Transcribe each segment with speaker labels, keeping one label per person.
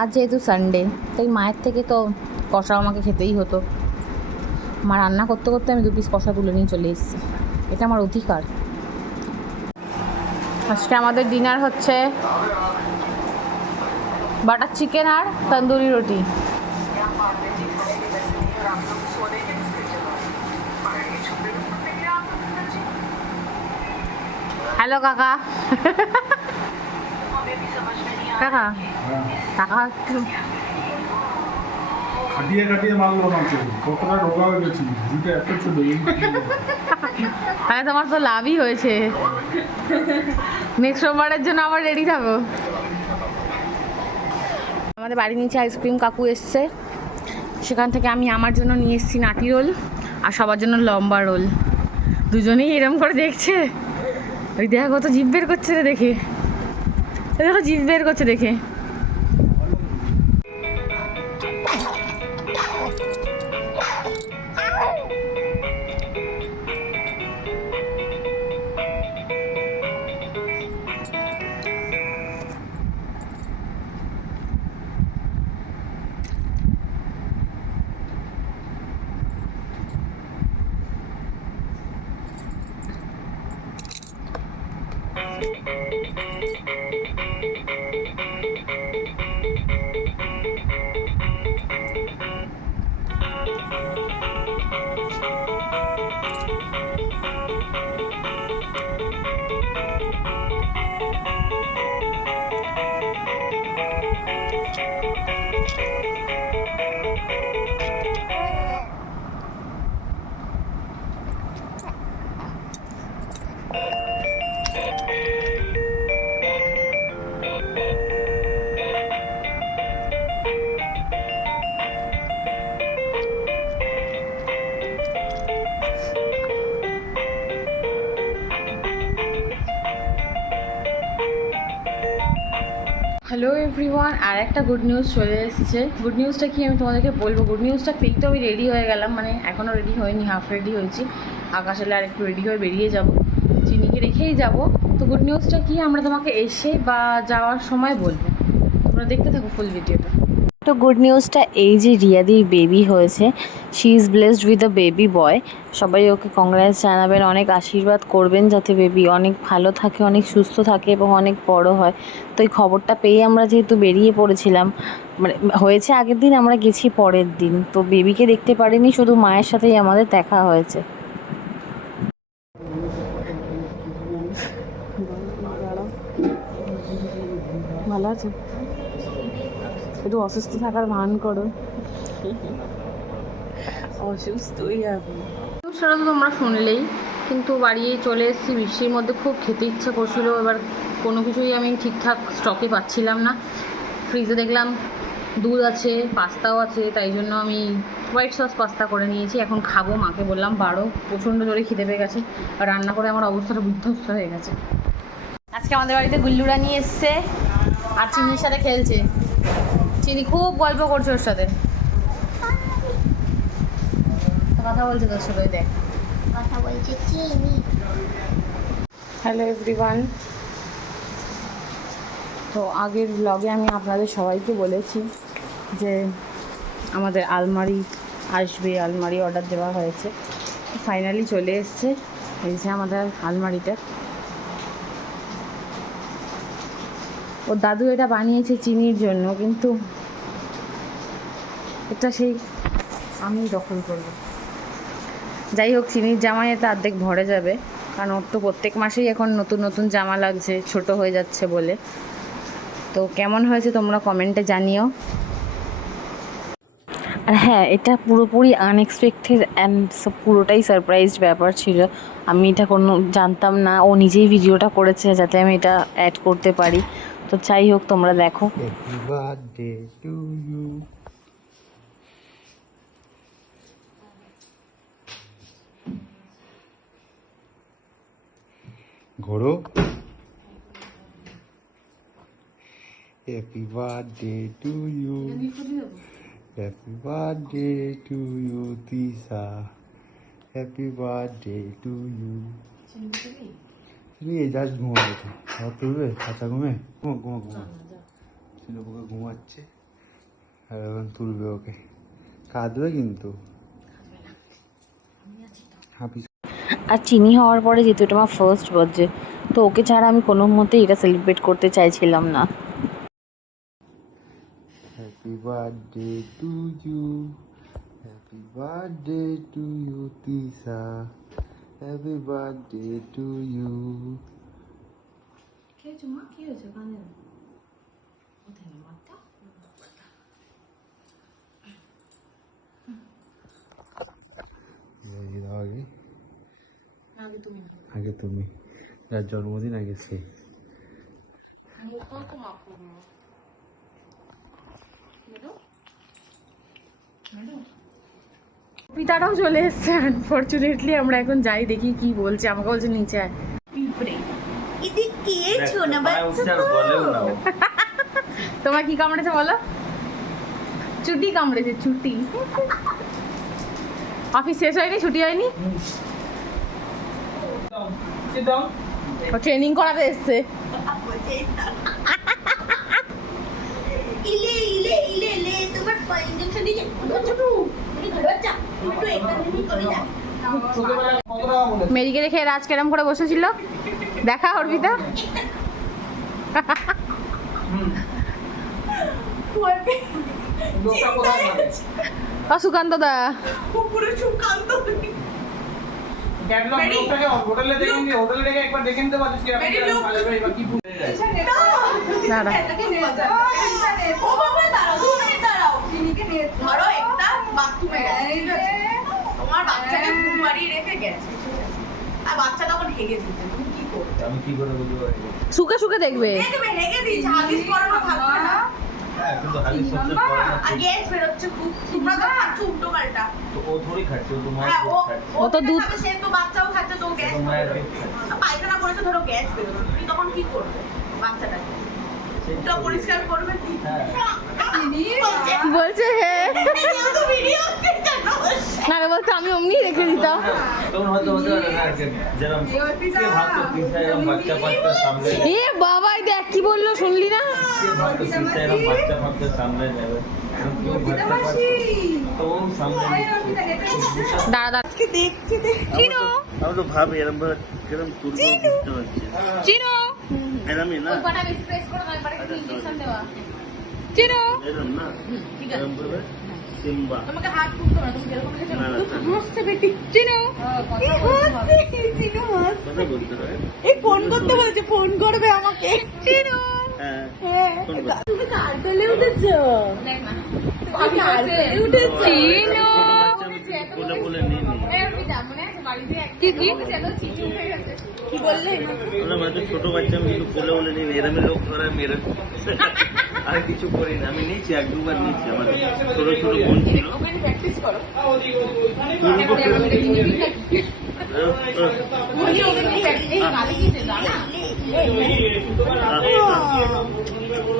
Speaker 1: আজ যেহেতু সানডে তাই মায়ের থেকে তো কষা আমাকে খেতেই হতো। মা রান্না করতে করতে আমি দু পিস কষা তুলে নিয়ে চলে এসেছি। এটা আমার অধিকার। আজকে আমাদের ডিনার হচ্ছে বাটার চিকেন আর তন্দুরি রুটি। হ্যালো কাকা। কাকা? টাকা একটু
Speaker 2: খাটিয়ে খাটিয়ে মারলো আমাকে। কতটা রোগা হয়ে গেছি। দুটো এত ছোট
Speaker 1: তাহলে তোমার তো লাভই হয়েছে। নেক্সট সোমবারের জন্য আবার রেডি থাকো। আমাদের বাড়ির নিচে আইসক্রিম কাকু এসছে। সেখান থেকে আমি আমার জন্য নিয়ে এসেছি নাটি রোল আর সবার জন্য লম্বা রোল। দুজনেই এরম করে দেখছে। ওই দেখা কত জিভ বের করছে রে দেখে। দেখো জিভ বের করছে দেখে। আর একটা গুড নিউজ চলে এসেছে। গুড নিউজটা কি আমি তোমাদেরকে বলব? গুড নিউজটা পেতে আমি রেডি হয়ে গেলাম। মানে এখনও রেডি হয়নি হাফ রেডি হয়েছি। আকাশ হলে আর একটু রেডি হয়ে বেরিয়ে যাব। চিনিকে রেখেই যাব। তো গুড নিউজটা কি? আমরা তোমাকে এসে বা যাওয়ার সময় বলব। তোমরা দেখতে থাকো ফুল ভিডিওটা তো গুড নিউজটা এই যে রিয়াদির বেবি হয়েছে she is blessed with a baby boy সবাই ওকে কংগ্রেস জানাবেন, অনেক আশীর্বাদ করবেন যাতে বেবি অনেক ভালো থাকে, অনেক সুস্থ থাকে এবং অনেক বড় হয়। তো এই খবরটা পেয়ে আমরা যেহেতু বেরিয়ে পড়েছিলাম মানে হয়েছে আগের দিন, আমরা গেছি পরের দিন। তো বেবিকে দেখতে পারিনি, শুধু মায়ের সাথেই আমাদের দেখা হয়েছে। ভালো আছে? একটু অসুস্থ থাকার ভান করো।
Speaker 3: অসুস্থই আমি
Speaker 1: সেটা তো তোমরা শুনলেই কিন্তু বাড়িয়ে চলে এসেছি বৃষ্টির মধ্যে খুব খেতে ইচ্ছা করছিল এবার কোনো কিছুই আমি ঠিকঠাক স্টকে পাচ্ছিলাম না। ফ্রিজে দেখলাম দুধ আছে পাস্তাও আছে তাই জন্য আমি হোয়াইট সস পাস্তা করে নিয়েছি। এখন খাব মাকে বললাম বারো প্রচণ্ড জোরে খিদে পেয়ে গেছে আর রান্না করে আমার অবস্থাটা বিধ্বস্ত হয়ে গেছে। আজকে আমাদের বাড়িতে গুল্লুরা নিয়ে এসছে আর চিনির সাথে খেলছে। চিনি খুব গল্প করছে ওর সাথে। কথা বলছে তোর সাথে দেখ।
Speaker 4: কথা বলছে চিনি।
Speaker 1: হ্যালো এভরিওয়ান তো আগের ব্লগে আমি আপনাদের সবাইকে বলেছি যে আমাদের আলমারি আসবে আলমারি অর্ডার দেওয়া হয়েছে। ফাইনালি চলে এসছে এই যে আমাদের আলমারিটা। ও দাদু এটা বানিয়েছে চিনির জন্য কিন্তু এটা সেই আমি দখল করব। যাই হোক চিনির জামায় এটা অর্ধেক ভরে যাবে। কারণ ওর তো প্রত্যেক মাসেই এখন নতুন নতুন জামা লাগছে ছোট হয়ে যাচ্ছে বলে। তো কেমন হয়েছে তোমরা কমেন্টে জানিও। আর হ্যাঁ এটা পুরোপুরি আনএক্সপেক্টেড অ্যান্ড পুরোটাই সারপ্রাইজড ব্যাপার ছিল। আমি এটা কোনো জানতাম না ও নিজেই ভিডিওটা করেছে যাতে আমি এটা অ্যাড করতে পারি। তো যাই হোক তোমরা দেখো
Speaker 5: Happy birthday to you. ঘোরো happy birthday to you happy birthday to you Tisa happy birthday to you তুমি এই জাস্ট ঘুমাবে তো। তুলবে? খাতা ঘুমে? ঘুমো ঘুমো ঘুমো। ছিল ঘুমাচ্ছে। আর এখন তুলবে ওকে। কাঁদবে কিন্তু। হাফিজ
Speaker 1: আর চিনি হওয়ার পরে যেহেতু এটা আমার ফার্স্ট বার্থডে তো ওকে ছাড়া আমি কোনো মতেই এটা সেলিব্রেট করতে চাইছিলাম না।
Speaker 5: Happy birthday to you happy birthday to you Tisa happy birthday to you
Speaker 1: কি হয়েছে মা কি হয়েছে কানে কোথায়
Speaker 5: আগে
Speaker 1: তুমি
Speaker 5: যার জন্মদিন আগে সে।
Speaker 1: পিতাটাও চলে এসছে আনফর্চুনেটলি আমরা এখন যাই দেখি কি বলছে আমাকে বলছে নিচে আয়। তোমার কি কামড়েছে বলো? চুটি কামড়েছে চুটি। অফিস শেষ হয়নি ছুটি হয়নি? ট্রেনিং করাতে এসছে।
Speaker 4: ইলে ইলে ইলে ইলে তোমার ইঞ্জেকশন দিয়েছে? ছোট তুমি ঘরে বাচ্চা তুমি একটু একটা করে যা।
Speaker 1: মেরিকে দেখে রাজ কেরম করে বসেছিল। দেখা অর্পিতা সুকান্ত দা।
Speaker 3: পুরো সুকান্ত
Speaker 6: ক্যাটলগ লোকটাকে হোটেলে দেখে নি হোটেলে দেখে একবার দেখে নিতে পারছিস কি আপনি কীরকম সাজাবে এবার কি ভুলে যায়
Speaker 1: দাঁড়া।
Speaker 3: ও বাবা দাঁড়াও দু মিনিট দাঁড়াও কিনিকে নিয়ে ধরো একটা বাথরুমে গেছে তোমার বাচ্চাকে ঘুম মারিয়ে রেখে গেছে আর বাচ্চা তখন হেগে দিতে তুমি কি করবে?
Speaker 6: আমি কি করে বুঝব
Speaker 1: সুখে সুখে দেখবে।
Speaker 3: দেখবে হেগে দিয়েছে হাগিস পরানো থাকবে না।
Speaker 6: হ্যাঁ কিন্তু হালি সবচেয়ে বড়
Speaker 3: আর গ্যাস বেরোচ্ছে খুব তোমরা তো খাচ্ছ উল্টো পাল্টা।
Speaker 6: তো ও থোড়ি খাচ্ছে ও তো
Speaker 3: হ্যাঁ ও
Speaker 6: দুধ খাচ্ছে।
Speaker 1: ও তো দুধ-
Speaker 3: সে তো বাচ্চাও খাচ্ছে তো গ্যাস
Speaker 6: তো মায়ের দুধ খাচ্ছে।
Speaker 3: পায়খানা করেছে ধরো গ্যাস বেরোচ্ছে তুমি তখন কি করবে বাচ্চাটাকে? ওটা পরিষ্কার করবে কি?
Speaker 6: হ্যাঁ।
Speaker 3: বলছে,
Speaker 1: হে? না বলতো আমি অমনি রেখে দিতাম।
Speaker 6: তখন হয়তো হতে পারে না যেরকম কে ভাবতো বাচ্চা
Speaker 1: এ কি বলল শুনলি না? চিনো?
Speaker 7: সিম্বা
Speaker 1: তোমাকে হাত তুলতে হবে তুমি বেটি চিনো?
Speaker 7: হবে।
Speaker 3: এই ফোন করতে বলেছে ফোন করবে আমাকে
Speaker 1: চিনো?
Speaker 7: হ্যাঁ
Speaker 3: তুমি কার। উঠেছো।
Speaker 7: ছোট বাচ্চা আমি বলে বলে নিয়ে এরমে লোক ধরা মেরে আর কিছু করি না। আমি নিয়েছি এক দুবার নিয়েছি আমার ছোট ছোট বোন ছিল।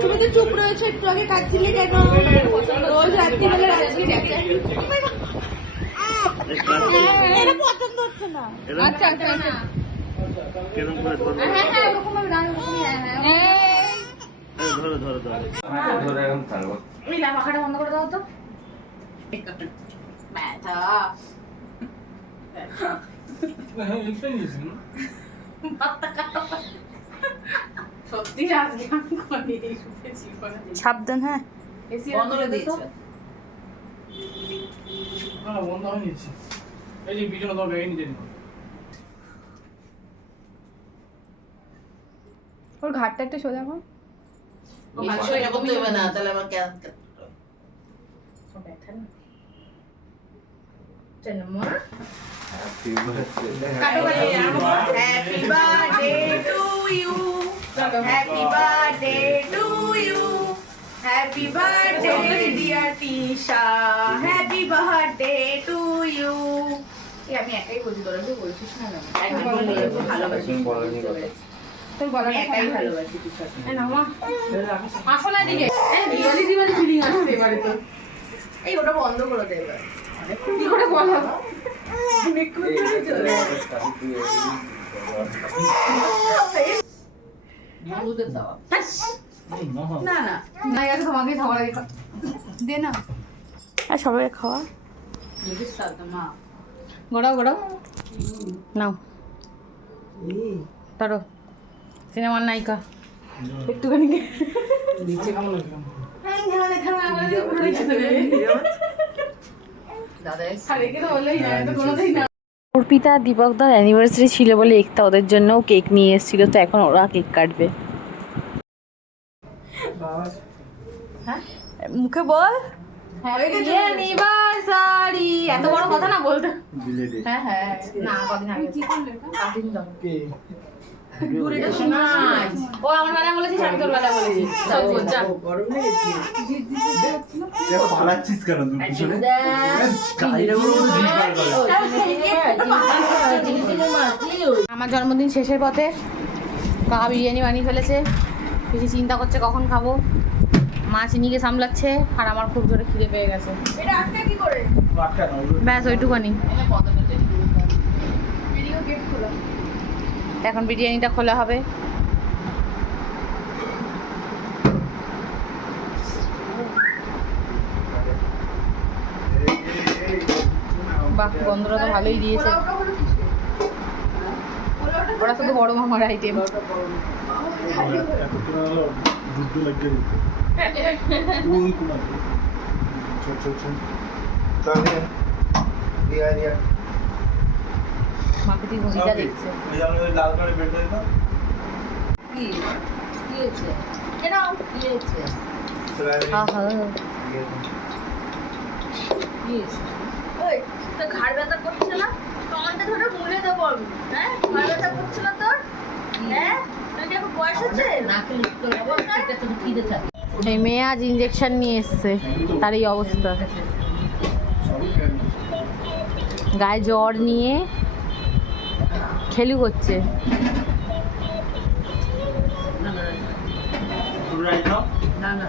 Speaker 3: তুমি তো চুপ রয়েছো একটু আগে কাটছিলে কেন রোজ রাত্রিবেলা রাত্রি দেখে এটা পছন্দ হচ্ছে। না
Speaker 1: আচ্ছা আচ্ছা আচ্ছা
Speaker 7: করে
Speaker 1: হ্যাঁ হ্যাঁ। ওরকম হ্যাঁ হ্যাঁ
Speaker 7: ধরো ধরো ধরো।
Speaker 6: আমাকে এখন ছাড়বো
Speaker 1: এই না পাখাটা বন্ধ করে দাও তো। ব্যথা। সত্যি আজকে আমি করি
Speaker 3: সাবধান হ্যাঁ।
Speaker 1: এসি
Speaker 3: বন্ধ করে দিয়েছে।
Speaker 6: না না বন্ধ এই যে পিছনে তোমার ব্যাগে নিতে
Speaker 3: ওর ঘাটটা একটা সোজা কর।
Speaker 1: না
Speaker 3: তাহলে আমার আমি একাই বলছি তোরা বলছিস না ভালোবাসি।
Speaker 1: তোর গলাটা
Speaker 3: একাই ভালোবাসি
Speaker 1: না মা। আসো। না এদিকে। এই দিওয়ালি দিওয়ালি ফিলিং আসছে এবারে তো।
Speaker 3: এই ওটা বন্ধ করে দে এবার।
Speaker 1: কি করে বলো? আর সবাই খাওয়া? গড়াও গড়াও। নাও। ধরো সিনেমার নায়িকা। একটুখানি অর্পিতা দীপকদার অ্যানিভার্সারি ছিল বলে একটা ওদের জন্যও কেক নিয়ে এসেছিল তো এখন ওরা কেক কাটবে। মুখে বল। এত বড় কথা না বলতে। হ্যাঁ হ্যাঁ না ও আমার বেলায় বলেছিস আমি তোর বেলায় বলেছি। চল বল, যা।
Speaker 2: পালাচ্ছিস কেন তুই পিছনে
Speaker 1: আমার জন্মদিন শেষের পথে কাকা বিরিয়ানি বানিয়ে ফেলেছে। বেশি চিন্তা করছে কখন খাব। মা চিনিকে সামলাচ্ছে আর আমার খুব জোরে খিদে পেয়ে গেছে।
Speaker 3: এটা আটকা কি করে?
Speaker 1: ব্যাস ওইটুখানি
Speaker 3: ভিডিও গেট খোলা
Speaker 1: এখন বিরিয়ানিটা খোলা হবে। বাহ গন্ধটা তো ভালোই দিয়েছে? ওরা শুধু বড় মামার আইটেম
Speaker 2: যুদ্ধ লাগিয়ে দিত ওই তোমার চল চল চল
Speaker 1: মাকে তুই ঘড়িটা দেখছে।
Speaker 7: লাল করে বেটে দিতাম
Speaker 3: কেন
Speaker 1: আহা।
Speaker 3: ওই তো ঘাড় ব্যথা করছে না? কানটা ধরে মুলে দেবো আমি হ্যাঁ? ঘাড় ব্যথা করছে না তোর? হ্যাঁ? তোর কি এখন বয়স হচ্ছে?
Speaker 1: এই মেয়ে আজ ইঞ্জেকশন নিয়ে এসছে তার এই অবস্থা। গায়ে জ্বর নিয়ে খেলি করছে
Speaker 7: না না